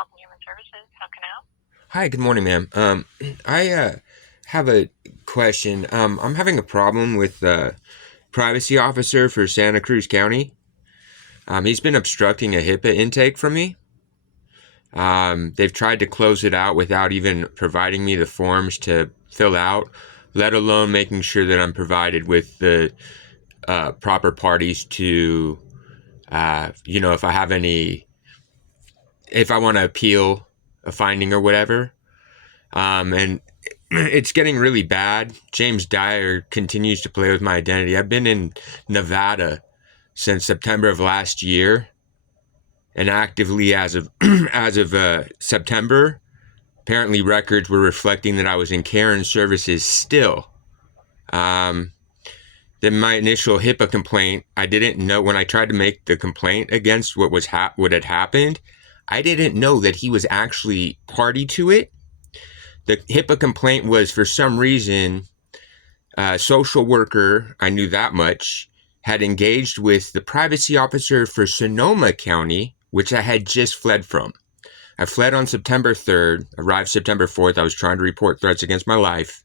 Health and Human Services. How can I help? Hi, good morning, ma'am. I have a question. I'm having a problem with the privacy officer for Santa Cruz County. He's been obstructing a HIPAA intake from me. They've tried to close it out without even providing me the forms to fill out, let alone making sure that I'm provided with the proper parties to, if I have if I want to appeal a finding or whatever. And it's getting really bad. James Dyer continues to play with my identity. I've been in Nevada since September of last year, and actively as of September, apparently records were reflecting that I was in care and services still. Um, then my initial HIPAA complaint, I didn't know when I tried to make the complaint against what had happened. I didn't know that he was actually party to it. The HIPAA complaint was, for some reason, a social worker, I knew that much, had engaged with the privacy officer for Sonoma County, which I had just fled from. I fled on September 3rd, arrived September 4th. I was trying to report threats against my life.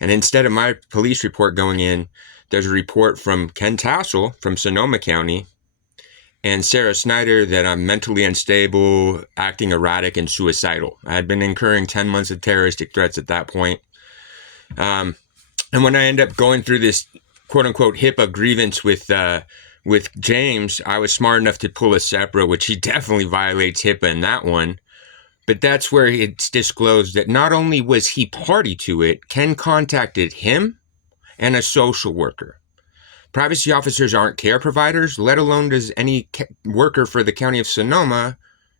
And instead of my police report going in, there's a report from Ken Tassel from Sonoma County and Sarah Snyder that I'm mentally unstable, acting erratic, and suicidal. I had been incurring 10 months of terroristic threats at that point. And when I end up going through this quote-unquote HIPAA grievance with James, I was smart enough to pull a SEPRA, which he definitely violates HIPAA in that one. But that's where it's disclosed that not only was he party to it, Ken contacted him and a social worker. Privacy officers aren't care providers, let alone does any worker for the county of Sonoma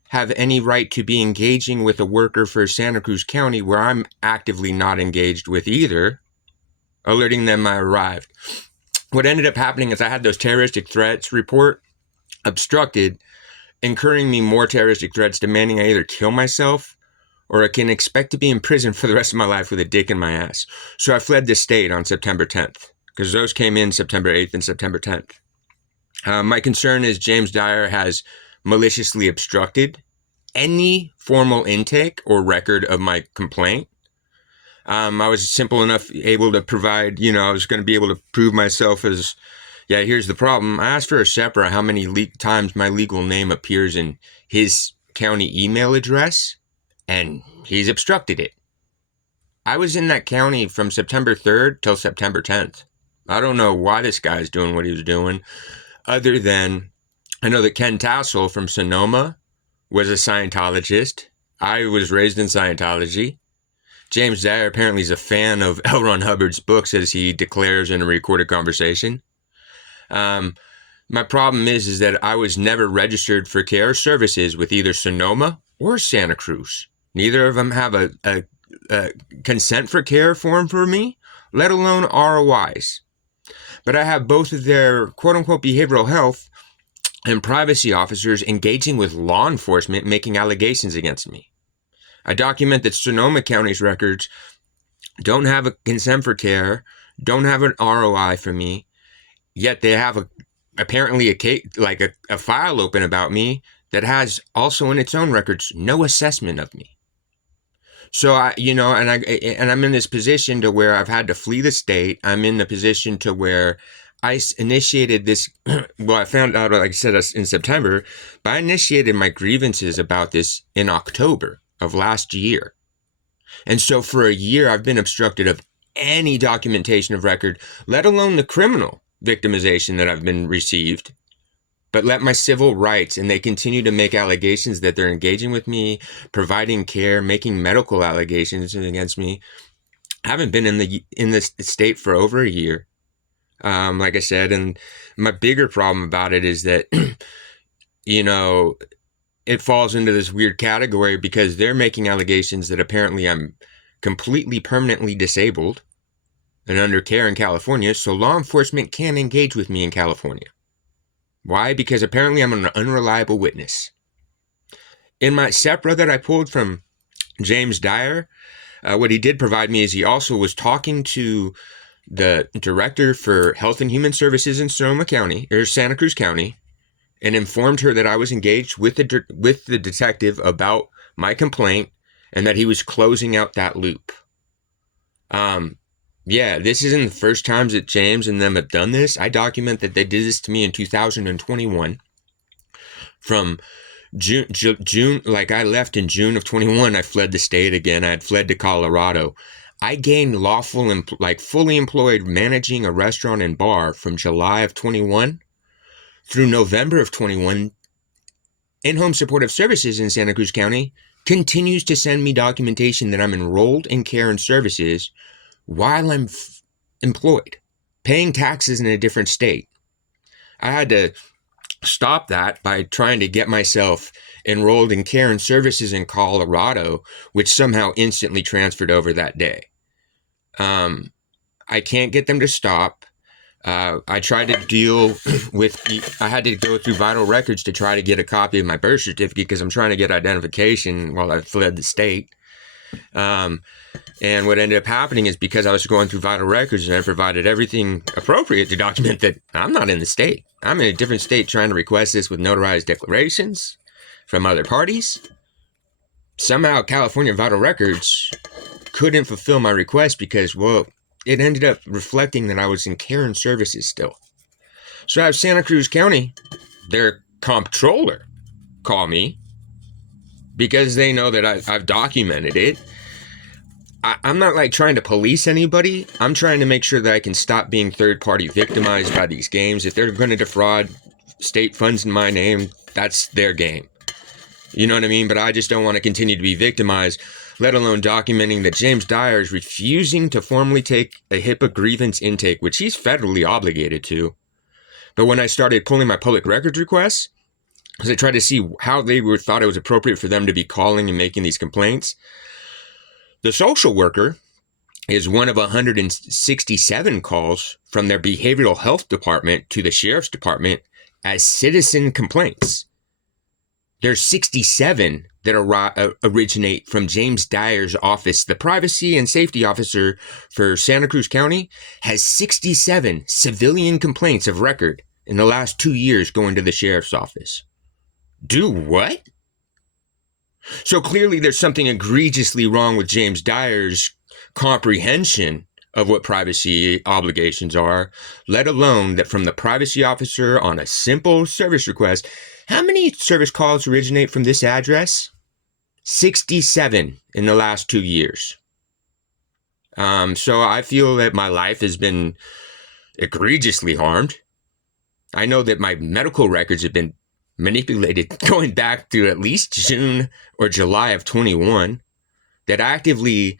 have any right to be engaging with a worker for Santa Cruz County, where I'm actively not engaged with either, alerting them I arrived. What ended up happening is I had those terroristic threats report obstructed, incurring me more terroristic threats, demanding I either kill myself or I can expect to be in prison for the rest of my life with a dick in my ass. So I fled the state on September 10th. Because those came in September 8th and September 10th. My concern is James Dyer has maliciously obstructed any formal intake or record of my complaint. I was simple enough able to provide, I was going to be able to prove myself as, here's the problem. I asked for a SEPRA how many times my legal name appears in his county email address, and he's obstructed it. I was in that county from September 3rd till September 10th. I don't know why this guy's doing what he was doing, other than I know that Ken Tassel from Sonoma was a Scientologist. I was raised in Scientology. James Dyer apparently is a fan of L. Ron Hubbard's books, as he declares in a recorded conversation. My problem is that I was never registered for care services with either Sonoma or Santa Cruz. Neither of them have a consent for care form for me, let alone ROIs. But I have both of their quote-unquote behavioral health and privacy officers engaging with law enforcement, making allegations against me. I document that Sonoma County's records don't have a consent for care, don't have an ROI for me, yet they have apparently a file open about me that has also in its own records no assessment of me. So I'm in this position to where I've had to flee the state. I'm in the position to where I initiated this. Well, I found out, like I said, in September, but I initiated my grievances about this in October of last year. And so for a year, I've been obstructed of any documentation of record, let alone the criminal victimization that I've been received. But let my civil rights, and they continue to make allegations that they're engaging with me, providing care, making medical allegations against me. I haven't been in this state for over a year, like I said, and my bigger problem about it is that, it falls into this weird category because they're making allegations that apparently I'm completely permanently disabled and under care in California, so law enforcement can't engage with me in California. Why? Because apparently I'm an unreliable witness. In my SEPRA that I pulled from James Dyer, what he did provide me is he also was talking to the director for Health and Human Services in Sonoma County, or Santa Cruz County, and informed her that I was engaged with the detective about my complaint and that he was closing out that loop. Yeah, this isn't the first times that James and them have done this. I document that they did this to me in 2021. From June, like I left in June of 21, I fled the state again. I had fled to Colorado. I gained lawful, fully employed managing a restaurant and bar from July of 21 through November of 21. In-home supportive services in Santa Cruz County continues to send me documentation that I'm enrolled in care and services while I'm employed, paying taxes in a different state. I had to stop that by trying to get myself enrolled in care and services in Colorado, which somehow instantly transferred over that day. I can't get them to stop. I tried to deal with, I had to go through vital records to try to get a copy of my birth certificate because I'm trying to get identification while I fled the state. And what ended up happening is because I was going through vital records and I provided everything appropriate to document that I'm not in the state. I'm in a different state trying to request this with notarized declarations from other parties. Somehow California vital records couldn't fulfill my request because, well, it ended up reflecting that I was in care and services still. So I have Santa Cruz County, their comptroller, call me because they know that I've documented it. I'm not like trying to police anybody. I'm trying to make sure that I can stop being third-party victimized by these games. If they're going to defraud state funds in my name, that's their game. You know what I mean? But I just don't want to continue to be victimized, let alone documenting that James Dyer is refusing to formally take a HIPAA grievance intake, which he's federally obligated to. But when I started pulling my public records requests, because I tried to see how they thought it was appropriate for them to be calling and making these complaints, the social worker is one of 167 calls from their behavioral health department to the sheriff's department as citizen complaints. There's 67 that originate from James Dyer's office. The privacy and safety officer for Santa Cruz County has 67 civilian complaints of record in the last 2 years going to the sheriff's office. Do what? So clearly there's something egregiously wrong with James Dyer's comprehension of what privacy obligations are, let alone that from the privacy officer on a simple service request. How many service calls originate from this address? 67 in the last 2 years. So I feel that my life has been egregiously harmed. I know that my medical records have been manipulated going back to at least June or July of 21, that actively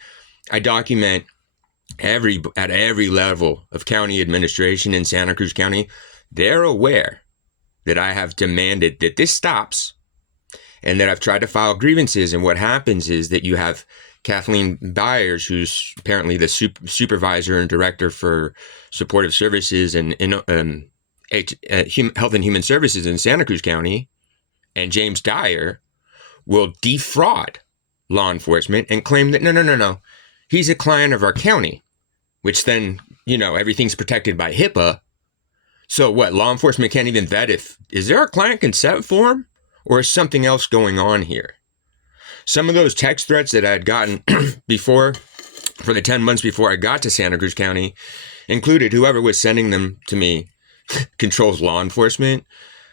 I document at every level of county administration in Santa Cruz County. They're aware that I have demanded that this stops and that I've tried to file grievances. And what happens is that you have Kathleen Byers, who's apparently the supervisor and director for supportive services and Health and Human Services in Santa Cruz County, and James Dyer will defraud law enforcement and claim that no, he's a client of our county, which then, everything's protected by HIPAA. So what, law enforcement can't even vet is there a client consent form or is something else going on here? Some of those text threats that I had gotten before, for the 10 months before I got to Santa Cruz County, included whoever was sending them to me controls law enforcement.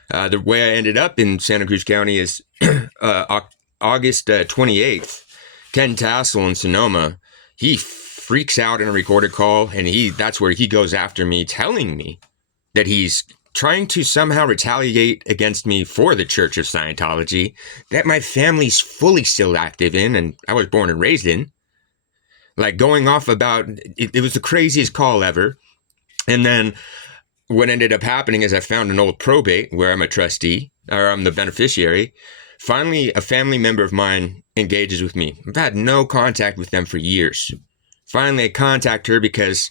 The way I ended up in Santa Cruz County is August 28th, Ken Tassel in Sonoma, he freaks out in a recorded call, and that's where he goes after me, telling me that he's trying to somehow retaliate against me for the Church of Scientology that my family's fully still active in and I was born and raised in. Like going off about, it was the craziest call ever. And then what ended up happening is I found an old probate where I'm a trustee, or I'm the beneficiary. Finally, a family member of mine engages with me. I've had no contact with them for years. Finally, I contact her because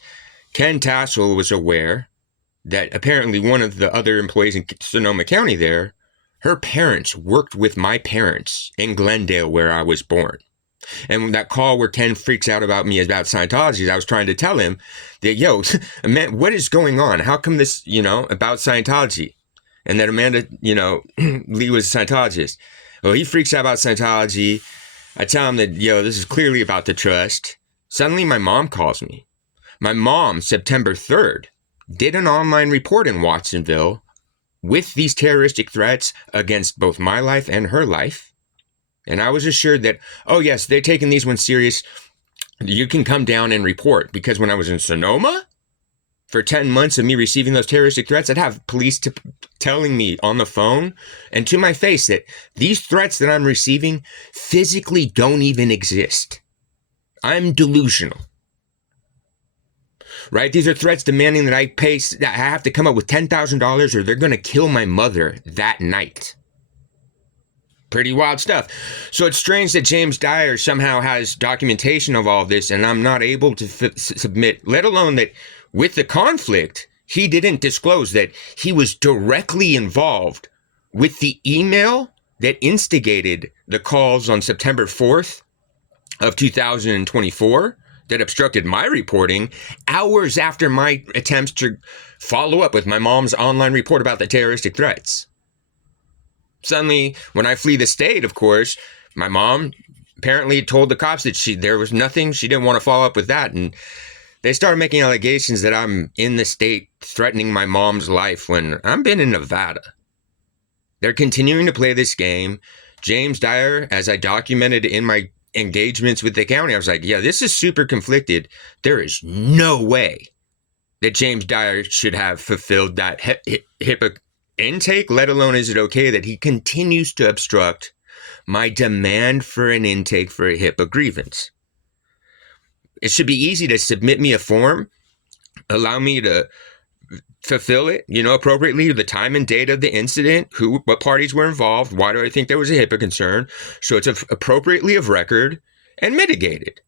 Ken Tassel was aware that apparently one of the other employees in Sonoma County there, her parents worked with my parents in Glendale where I was born. And when that call where Ken freaks out about me about Scientology, I was trying to tell him that, man, what is going on? How come this, about Scientology? and that Amanda, Lee was a Scientologist. Well, he freaks out about Scientology. I tell him that, this is clearly about the trust. Suddenly, my mom calls me. My mom, September 3rd, did an online report in Watsonville with these terroristic threats against both my life and her life. And I was assured that, oh, yes, they're taking these ones serious. You can come down and report. Because when I was in Sonoma, for 10 months of me receiving those terroristic threats, I'd have police telling me on the phone and to my face that these threats that I'm receiving physically don't even exist. I'm delusional. Right? These are threats demanding that I have to come up with $10,000 or they're going to kill my mother that night. Pretty wild stuff. So it's strange that James Dyer somehow has documentation of all this and I'm not able to submit, let alone that with the conflict, he didn't disclose that he was directly involved with the email that instigated the calls on September 4th of 2024 that obstructed my reporting hours after my attempts to follow up with my mom's online report about the terroristic threats. Suddenly, when I flee the state, of course, my mom apparently told the cops that there was nothing. She didn't want to follow up with that. And they started making allegations that I'm in the state threatening my mom's life when I've been in Nevada. They're continuing to play this game. James Dyer, as I documented in my engagements with the county, I was like, yeah, this is super conflicted. There is no way that James Dyer should have fulfilled that HIPAA intake, let alone is it okay that he continues to obstruct my demand for an intake for a HIPAA grievance. It should be easy to submit me a form, allow me to fulfill it, appropriately, the time and date of the incident, what parties were involved, why do I think there was a HIPAA concern, so it's appropriately of record and mitigated.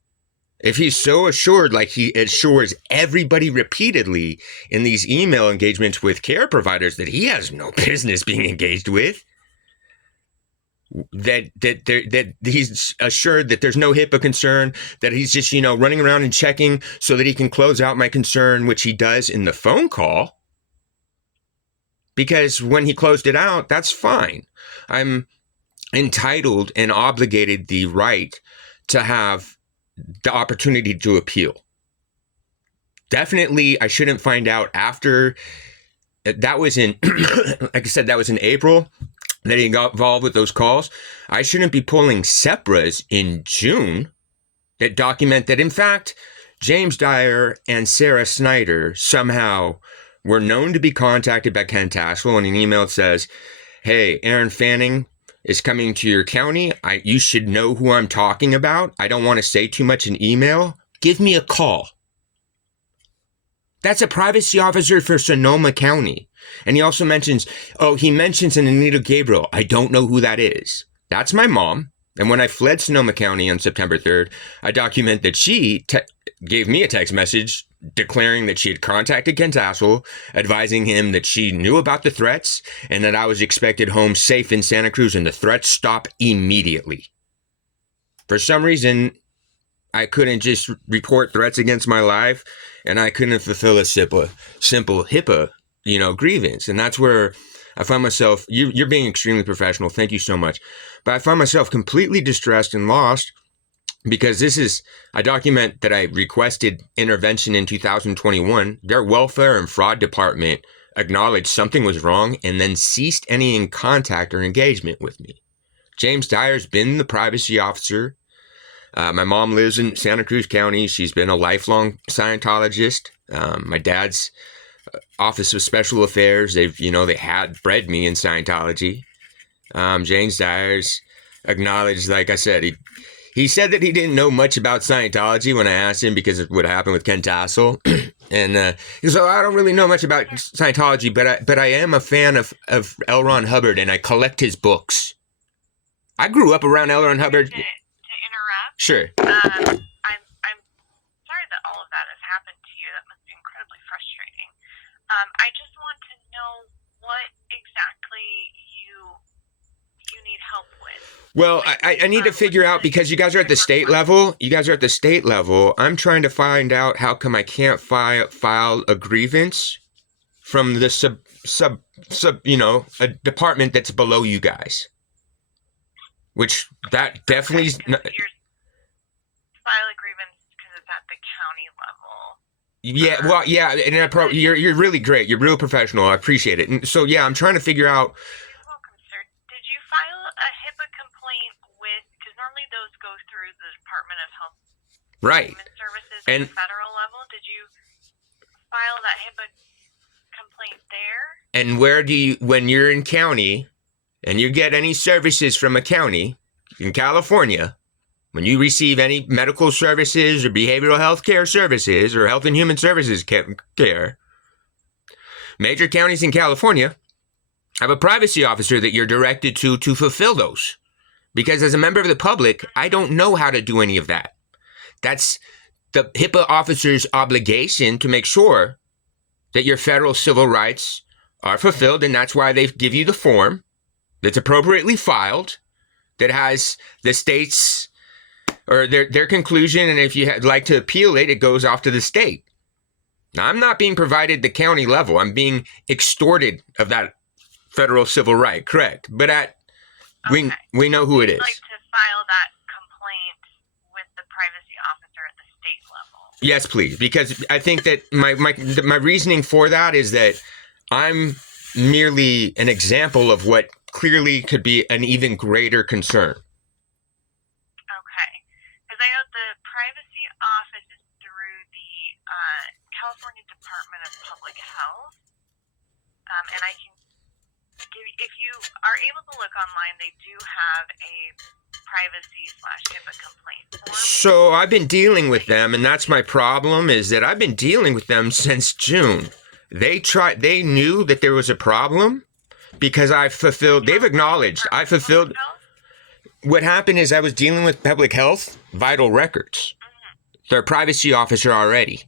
If he's so assured, like he assures everybody repeatedly in these email engagements with care providers that he has no business being engaged with, that he's assured that there's no HIPAA concern, that he's just, running around and checking so that he can close out my concern, which he does in the phone call. Because when he closed it out, that's fine. I'm entitled and obligated the right to have the opportunity to appeal. Definitely, I shouldn't find out after. That was in, like I said, that was in April that he got involved with those calls. I shouldn't be pulling SEPRAs in June that document that, in fact, James Dyer and Sarah Snyder somehow were known to be contacted by Ken Tassel, and an email says, hey, Aaron Fanning is coming to your county. You should know who I'm talking about. I don't want to say too much in email. Give me a call. That's a privacy officer for Sonoma County. And he also mentions an Anita Gabriel. I don't know who that is. That's my mom. And when I fled Sonoma County on September 3rd, I document that she gave me a text message declaring that she had contacted Ken Tassel, advising him that she knew about the threats and that I was expected home safe in Santa Cruz, and the threats stop immediately. For some reason, I couldn't just report threats against my life, and I couldn't fulfill a simple HIPAA, grievance. And that's where I find myself, you're being extremely professional. Thank you so much. But I find myself completely distressed and lost because I document that I requested intervention in 2021. Their welfare and fraud department acknowledged something was wrong and then ceased any contact or engagement with me. James Dyer's been the privacy officer. My mom lives in Santa Cruz County. She's been a lifelong Scientologist. My dad's Office of Special Affairs, they had bred me in Scientology. James Dyer's acknowledged, like I said, he said that he didn't know much about Scientology when I asked him because of what happened with Ken Tassel. And he goes, I don't really know much about Scientology, but I am a fan of L. Ron Hubbard, and I collect his books. I grew up around L. Ron Hubbard. To interrupt. Sure. I'm sorry that all of that has happened to you. That must be incredibly frustrating. I just want to know what exactly you need help with. Well, I need to figure out, because you guys are at the state level. I'm trying to find out how come I can't file a grievance from the sub, a department that's below you guys. Which that definitely is. File a grievance because it's at the county level. Yeah, well, yeah, and you're really great. You're real professional. I appreciate it. And so, yeah, I'm trying to figure out. You're welcome, sir. Did you file a HIPAA complaint with? Because normally those go through the Department of Health Right. and Human Services And at the federal level. Did you file that HIPAA complaint there? and where do you, when you're in county, and you get any services from a county in California, when you receive any medical services or behavioral health care services or health and human services care, major counties in California have a privacy officer that you're directed to fulfill those. Because as a member of the public, I don't know how to do any of that. That's the HIPAA officer's obligation to make sure that your federal civil rights are fulfilled, and that's why they give you the form that's appropriately filed, that has the state's or their conclusion, and if you'd like to appeal it, it goes off to the state. Now, I'm not being provided the county level. I'm being extorted of that federal civil right, correct? But we know who it is. I'd like to file that complaint with the privacy officer at the state level. Yes, please, because I think that my reasoning for that is that I'm merely an example of what clearly could be an even greater concern. Okay. Because I know the privacy office is through the California Department of Public Health. And I can give, if you are able to look online, they do have a privacy/HIPAA complaint form. So I've been dealing with them, and that's my problem, is that I've been dealing with them since June. They knew that there was a problem because they've acknowledged, I fulfilled. What happened is I was dealing with public health vital records. Their privacy officer already.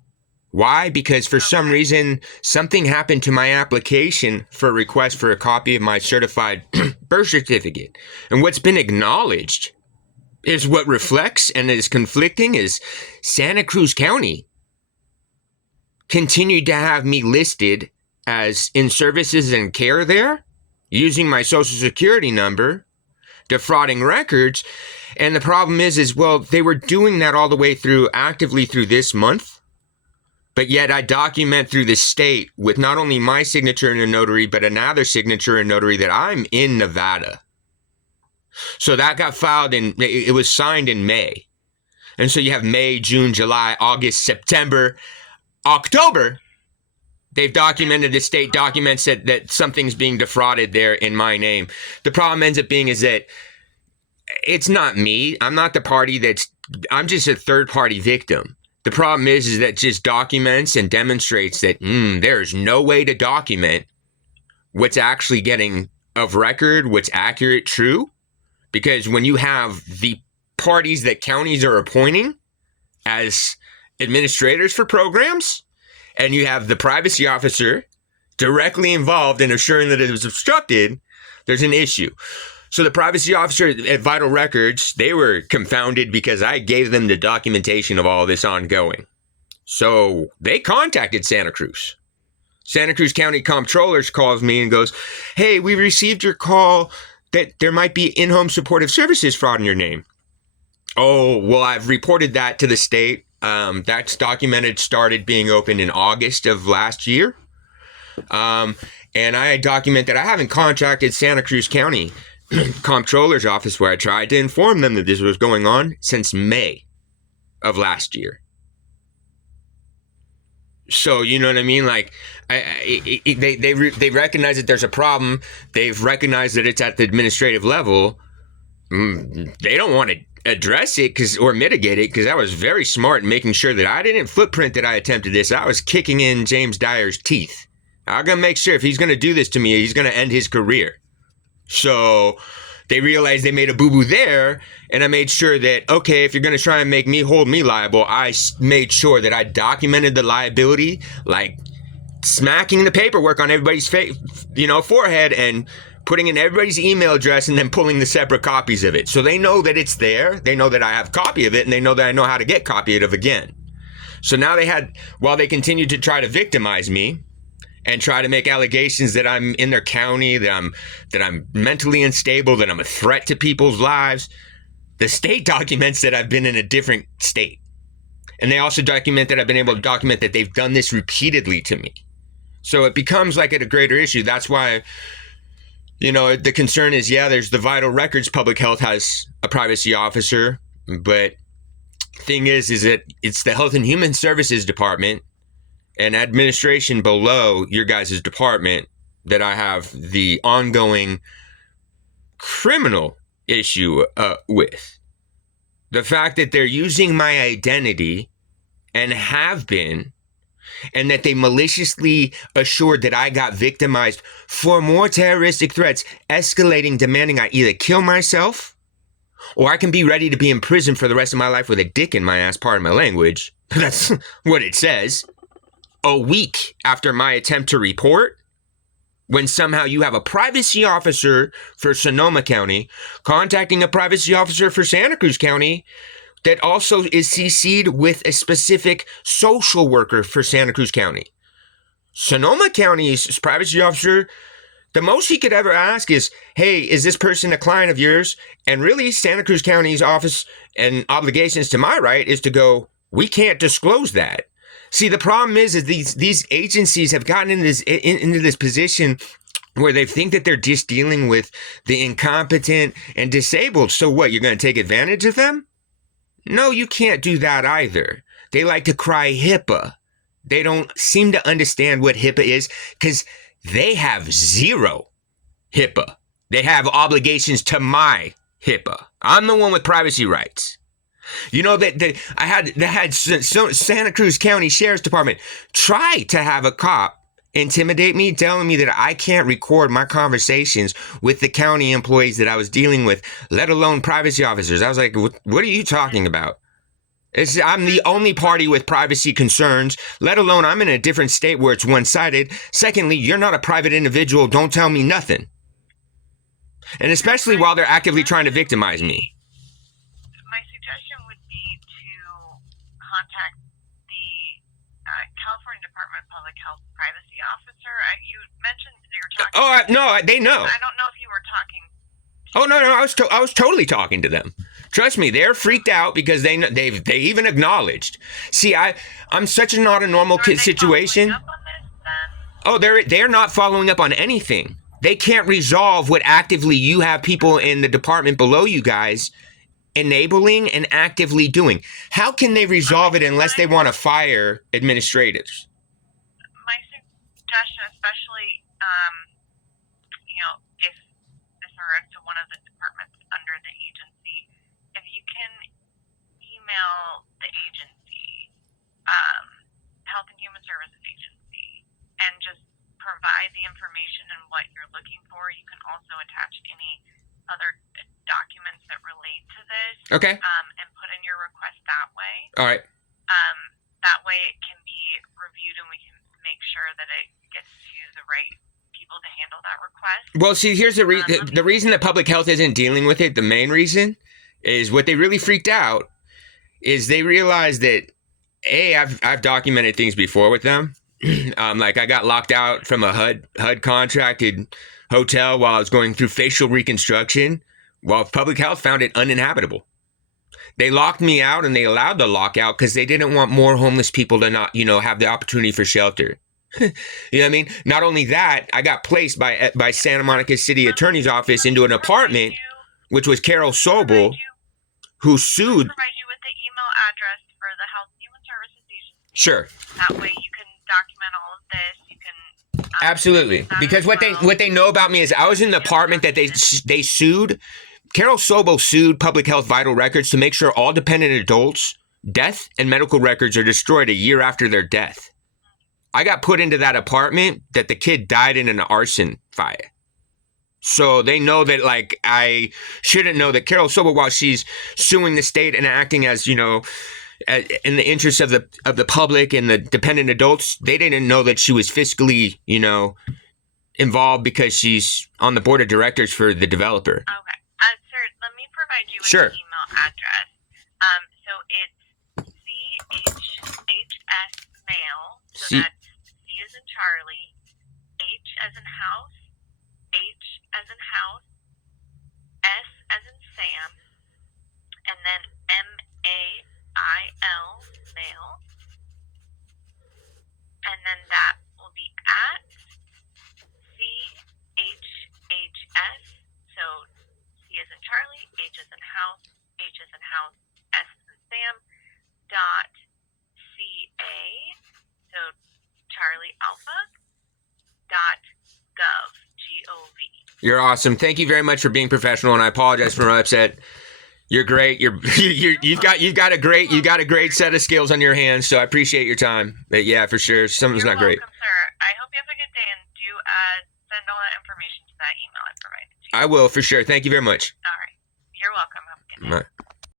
Why? Because for some reason, something happened to my application for a request for a copy of my certified birth certificate. And what's been acknowledged is what reflects and is conflicting is Santa Cruz County continued to have me listed as in services and care there, using my social security number, defrauding records. And the problem is, well, they were doing that all the way through, actively through this month. But yet I document through the state with not only my signature in a notary, but another signature in notary that I'm in Nevada. So that got filed it was signed in May. And so you have May, June, July, August, September, October. They've documented, the state documents that something's being defrauded there in my name. The problem ends up being is that it's not me. I'm not the party I'm just a third party victim. The problem is that just documents and demonstrates that there's no way to document what's actually getting of record, what's accurate, true. Because when you have the parties that counties are appointing as administrators for programs, and you have the privacy officer directly involved in assuring that it was obstructed, there's an issue. So the privacy officer at Vital Records, they were confounded because I gave them the documentation of all this ongoing. So they contacted Santa Cruz. Santa Cruz County Comptroller calls me and goes, hey, we received your call that there might be in-home supportive services fraud in your name. Oh, well, I've reported that to the state. That's documented, started being opened in August of last year. And I document that I haven't contacted Santa Cruz County Comptroller's office where I tried to inform them that this was going on since May of last year. So, you know what I mean? Like, they recognize that there's a problem. They've recognized that it's at the administrative level. They don't want to address it or mitigate it, because I was very smart in making sure that I didn't footprint that I attempted this. I was kicking in James Dyer's teeth. I'm going to make sure if he's going to do this to me, he's going to end his career. So they realized they made a boo-boo there, and I made sure that, okay, if you're going to try and hold me liable, I made sure that I documented the liability, like smacking the paperwork on everybody's forehead and putting in everybody's email address and then pulling the separate copies of it. So they know that it's there. They know that I have a copy of it, and they know that I know how to get copy of it again. So now while they continued to try to victimize me and try to make allegations that I'm in their county, that I'm mentally unstable, that I'm a threat to people's lives. The state documents that I've been in a different state. And they also document that I've been able to document that they've done this repeatedly to me. So it becomes like a greater issue. That's why, the concern is, there's the vital records. Public health has a privacy officer, but thing is that it's the Health and Human Services Department and administration below your guys' department that I have the ongoing criminal issue with. The fact that they're using my identity and have been, and that they maliciously assured that I got victimized for more terroristic threats, escalating, demanding I either kill myself or I can be ready to be in prison for the rest of my life with a dick in my ass, pardon my language. That's what it says. A week after my attempt to report, when somehow you have a privacy officer for Sonoma County contacting a privacy officer for Santa Cruz County that also is CC'd with a specific social worker for Santa Cruz County. Sonoma County's privacy officer, the most he could ever ask is, hey, is this person a client of yours? And really, Santa Cruz County's office and obligations to my right is to go, we can't disclose that. See, the problem is these agencies have gotten into this position where they think that they're just dealing with the incompetent and disabled. So what, you're going to take advantage of them? No, you can't do that either. They like to cry HIPPA. They don't seem to understand what HIPAA is because they have zero HIPAA. They have obligations to my HIPAA. I'm the one with privacy rights. That I had Santa Cruz County Sheriff's Department try to have a cop intimidate me, telling me that I can't record my conversations with the county employees that I was dealing with, let alone privacy officers. I was like, what are you talking about? I'm the only party with privacy concerns, let alone I'm in a different state where it's one-sided. Secondly, you're not a private individual. Don't tell me nothing. And especially while they're actively trying to victimize me. My suggestion would be to contact the California Department of Public Health privacy officer. You mentioned you were talking. No, they know. I don't know if you were talking. No, I was totally talking to them. Trust me, they're freaked out because they even acknowledged. See, I'm such a not a normal kid situation. Up on this, then? They're not following up on anything. They can't resolve what actively you have people in the department below you guys enabling and actively doing. How can they resolve it unless they want to fire administrators? My suggestion, especially, if this regards to one of the departments under the agency, if you can email the agency, Health and Human Services Agency, and just provide the information and what you're looking for. You can also attach any other documents that relate to this. Okay. And put in your request that way. All right. That way it can be reviewed and we can make sure that it gets to the right people to handle that request. Well, see, here's the reason that public health isn't dealing with it. The main reason is what they really freaked out is they realized that I've documented things before with them. Like I got locked out from a HUD contracted hotel while I was going through facial reconstruction, while public health found it uninhabitable. They locked me out and they allowed the lockout because they didn't want more homeless people to not, have the opportunity for shelter. You know what I mean? Not only that, I got placed by Santa Monica City Attorney's Office into an apartment, which was Carol Sobel, who sued. Provide you with the email address for the Health and Human Services Agency. Sure. That way you can document all of this. You can absolutely, because what they know about me is I was in the apartment that they sued. Carol Sobel sued Public Health Vital Records to make sure all dependent adults' death and medical records are destroyed a year after their death. I got put into that apartment that the kid died in an arson fire. So they know that, I shouldn't know that Carol Sobel, while she's suing the state and acting as, in the interest of the public and the dependent adults, they didn't know that she was fiscally, involved because she's on the board of directors for the developer. Okay. Sir, let me provide you with Sure. the email address. So it's CHHS mail. So that's C as in Charlie, as in house, H as in house, S as in Sam, and then MAIL, mail, and then that will be at CHHS, so C as in Charlie, H as in house, H as in house, S as in Sam, dot CA, so Charlie Alpha, dot gov, GOV. You're awesome. Thank you very much for being professional, and I apologize for my upset. You're great. You've got a great set of skills on your hands. So I appreciate your time. But yeah, for sure, something's You're not great. welcome, sir. I hope you have a good day, and do send all that information to that email I provided to you. I will for sure. Thank you very much. All right. You're welcome. Have a good day. Bye.